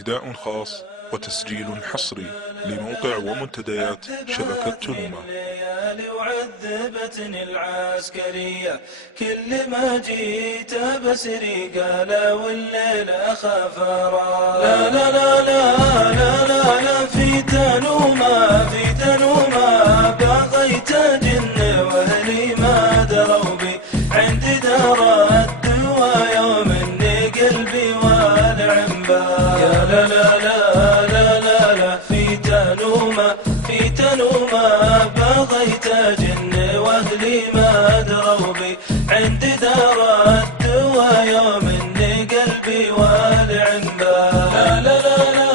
إهداء خاص وتسجيل حصري لموقع ومنتديات شبكة تنومة. وعذبتني العسكرية كل ما جيت بسري قال والليل أخاف أرى. لا لا لا لا لا لا لا في تنومة في تنومة بغيت أجن وأهلي ما دروا بي عند دار الدوا يوم إني قلبي والعنبا. يا لا لا لا لا لا لا في تنومة في تنومة بغيت أجن وأهلي ما دروا بي عند دار الدوا يوم إني قلبي والعنبا. لا لا لا لا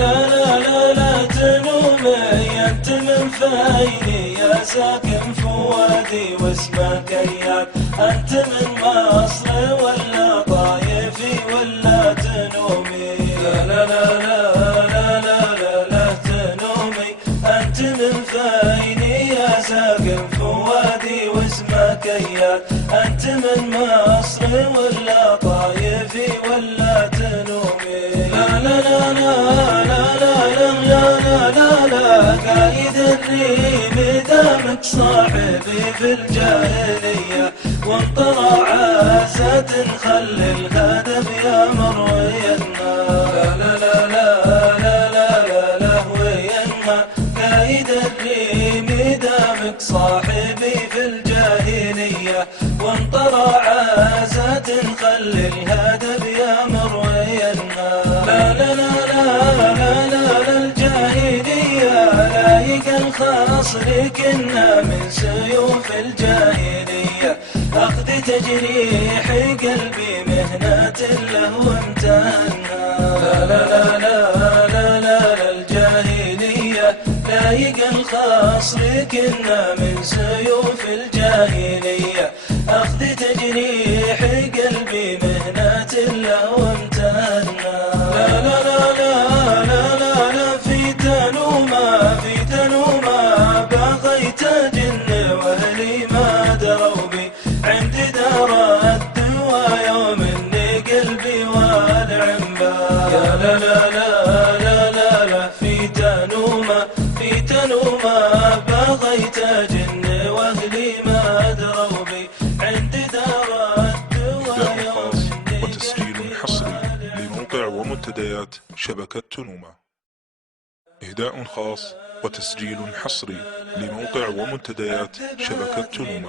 لا لا لا تنومي أنت من فايني يا ساكن فؤادي واسمك إياك أنت من مصر ولا طايفي ولا تنومي. لا لا لا لا لا لا لا تنومي أنت من فايني يا ساكن فؤادي واسمك إياك أنت من مصر ولا طايفي ولا تنومي. لا لا لا لا لا لا لا لا لا قايد الريم دامك صاحبي في الجاهلية وانطلع عزة خلي الهدف يا مروي النار. لا لا لا لا لا لا لا وينها قايد الريم دامك صاحبي في الجاهلية وانطلع عزة خلي الهدف يا مروي النار. لا لا لا لا لا لا الجاهلية لايق الخاص لكنا من سيوف الجاهلية أخذ تجريح قلبي مهنة له وامتهنا. لا لا لا لا لا الجاهلية لايق الخاص لكنا من سيوف الجاهلية أخذ تجريح قلبي مهنة له وامتهنا. لا لا لا لا لا لا لا في تنومة في تنومة بغيت أجن وأهلي ما دروا بي عند دار الدوا يوم إني قلبي والعنبا. يا لا لا لا لا لا لا في تنومة في تنومة بغيت أجن وأهلي ما دروا بي عند دار الدوا إهداء يوم خاص إني وتسجيل قلبي حصري والعنبا. لموقع ومنتديات شبكة تنومة. إهداء خاص وتسجيل حصري لموقع ومنتديات شبكة تنومة.